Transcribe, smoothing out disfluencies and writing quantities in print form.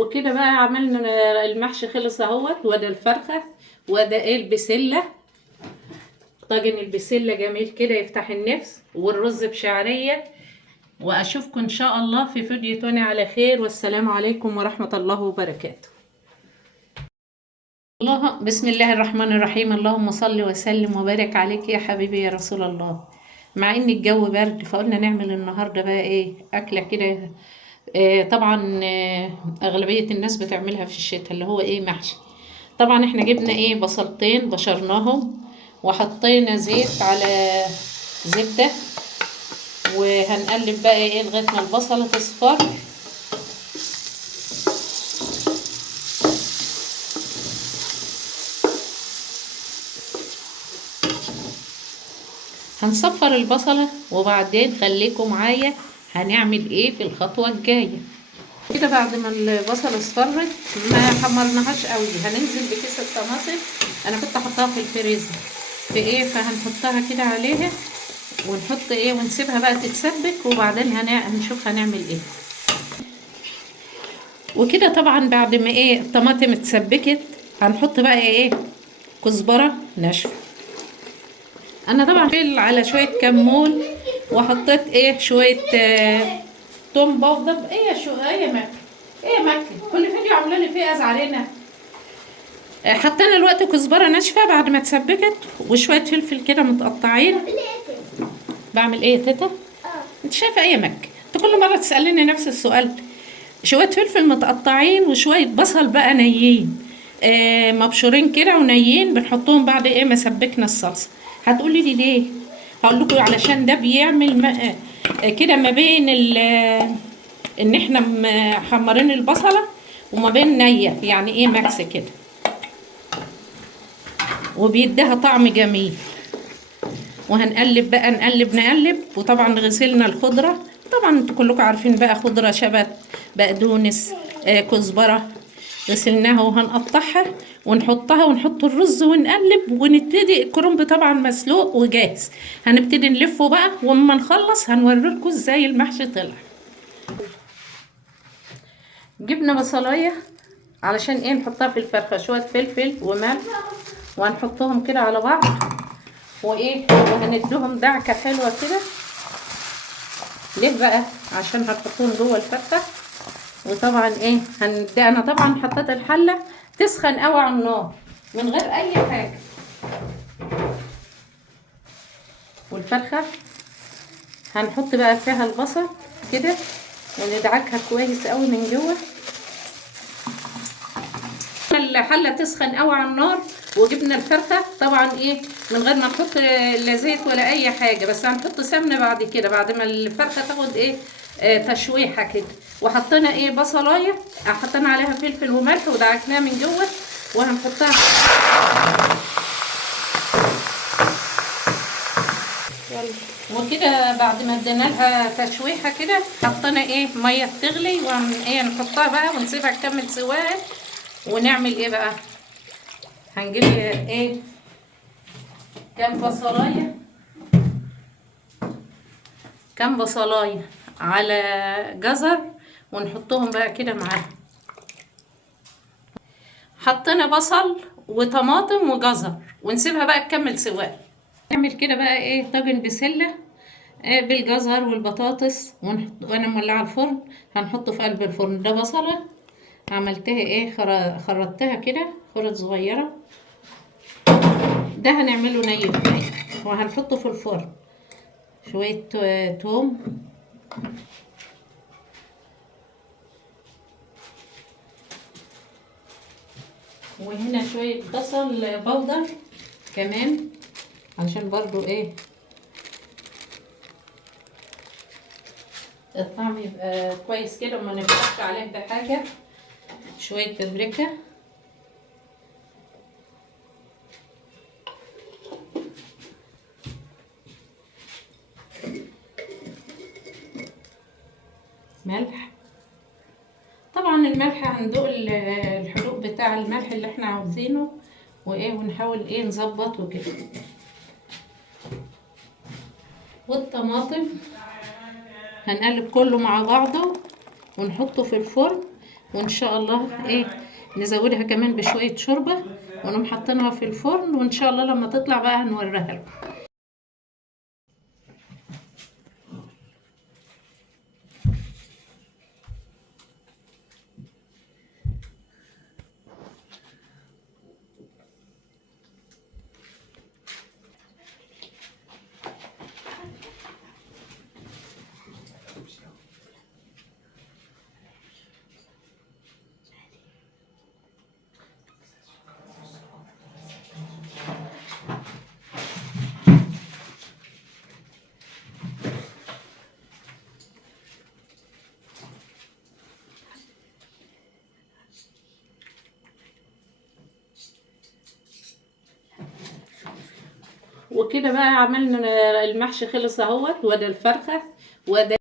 وكده بقى عملنا المحشي خلص اهوت. وده الفرخه، وده ايه البسله، طاجن البسله جميل كده يفتح النفس، والرز بشعريه. واشوفكم ان شاء الله في فيديو تاني على خير، والسلام عليكم ورحمه الله وبركاته. بسم الله الرحمن الرحيم. اللهم صل وسلم وبارك عليك يا حبيبي يا رسول الله. مع ان الجو برد فقلنا نعمل النهارده بقى ايه اكله كده. طبعا اغلبيه الناس بتعملها في الشتاء، اللي هو ايه محشي. طبعا احنا جبنا ايه بصلتين بشرناهم، وحطينا زيت على زبده، وهنقلب بقى ايه لغايه ما البصله تصفر. هنصفر البصلة وبعدين خليكم معايا هنعمل ايه في الخطوة الجاية. كده بعد ما البصلة اصفرت ما حمرناهاش قوي، هننزل بكيس الطماطم. انا كنت حطاها في الفريزر في ايه، فهنحطها كده عليها ونحط ايه ونسيبها بقى تتسبك، وبعدين هنشوف هنعمل ايه. وكده طبعا بعد ما ايه الطماطم اتسبكت هنحط بقى ايه كزبرة ناشفة. انا طبعا فيل على شويه كمون، وحطيت ايه شويه توم باودر. ايه شو ايه مكه، ايه مكه كل فيديو عامله لي فيه ازعرينا. حطينا الوقت كزبره ناشفه بعد ما اتسبكت، وشويه فلفل كده متقطعين. بعمل ايه يا تيتا؟ انت شايفه ايه مكه؟ انت كل مره تساليني نفس السؤال. شويه فلفل متقطعين وشويه بصل بقى نيين، مبشورين كده ونيين، بنحطهم بعد ايه ما سبكنا الصلصه. هتقولي لي ليه؟ هقول لكم علشان ده بيعمل كده ما بين ان احنا محمرين البصله وما بين نيه، يعني ايه ماكس كده، وبيديها طعم جميل. وهنقلب بقى نقلب. وطبعا غسلنا الخضره، طبعا انتوا كلكم عارفين بقى خضره شبت، بقدونس، كزبره، غسلناها وهنقطعها ونحطها ونحط الرز ونقلب ونبتدي. الكرنب طبعا مسلوق وجاهز، هنبتدي نلفه بقى، واما نخلص هنوريلكم ازاي المحشي طلع. جبنا بصلايه علشان ايه نحطها في الفرخه، شويه فلفل وملح، وهنحطهم كده على بعض وايه، وهنديهم دعكه حلوه كده. ليه بقى؟ عشان هنحطهم جوه الفرخه. وطبعا ايه انا طبعا حطيت الحله تسخن قوي على النار من غير اي حاجه. والفرخه هنحط بقى فيها البصل كده وندعكها كويس قوي من جوه. الحله تسخن قوي على النار، وجبنا الفرخه طبعا ايه من غير ما نحط لا زيت ولا اي حاجه، بس هنحط سمنه بعد كده بعد ما الفرخه تاخد ايه تشويحه كده. وحطينا ايه بصلايه، حطينا عليها فلفل وملح ودعكناها من جوه، وهنحطها وكده. بعد ما ادينا لها تشويحه كده حطينا ايه ميه تغلي، ايه نحطها بقى ونسيبها تكمل سواها. ونعمل ايه بقى، هنجيب ايه كام بصلايه على جزر ونحطهم بقى كده معاها. حطينا بصل وطماطم وجزر ونسيبها بقى تكمل سواها. نعمل كده بقى ايه طاجن بسله بالجزر والبطاطس، وانا مولعه الفرن هنحطه في قلب الفرن. ده بصله عملتها ايه خرطتها كده خرط صغيره، ده هنعمله ني في ني، وهنحطه في الفرن. شويه توم، وهنا شويه بصل بودر كمان علشان برضو ايه الطعم يبقى كويس كده وما نفتحش عليه بحاجه. شويه بابريكا، ملح. طبعا الملح هندوق الحروق بتاع الملح اللي احنا عاوزينه وايه، ونحاول ايه نظبطه كده. والطماطم هنقلب كله مع بعضه ونحطه في الفرن وان شاء الله نزودها كمان بشوية شوربة ونقوم حاطينها في الفرن، وان شاء الله لما تطلع بقى هنوريها لكم. وكده بقى عملنا المحشي، خلص اهوت، وده الفرخة وده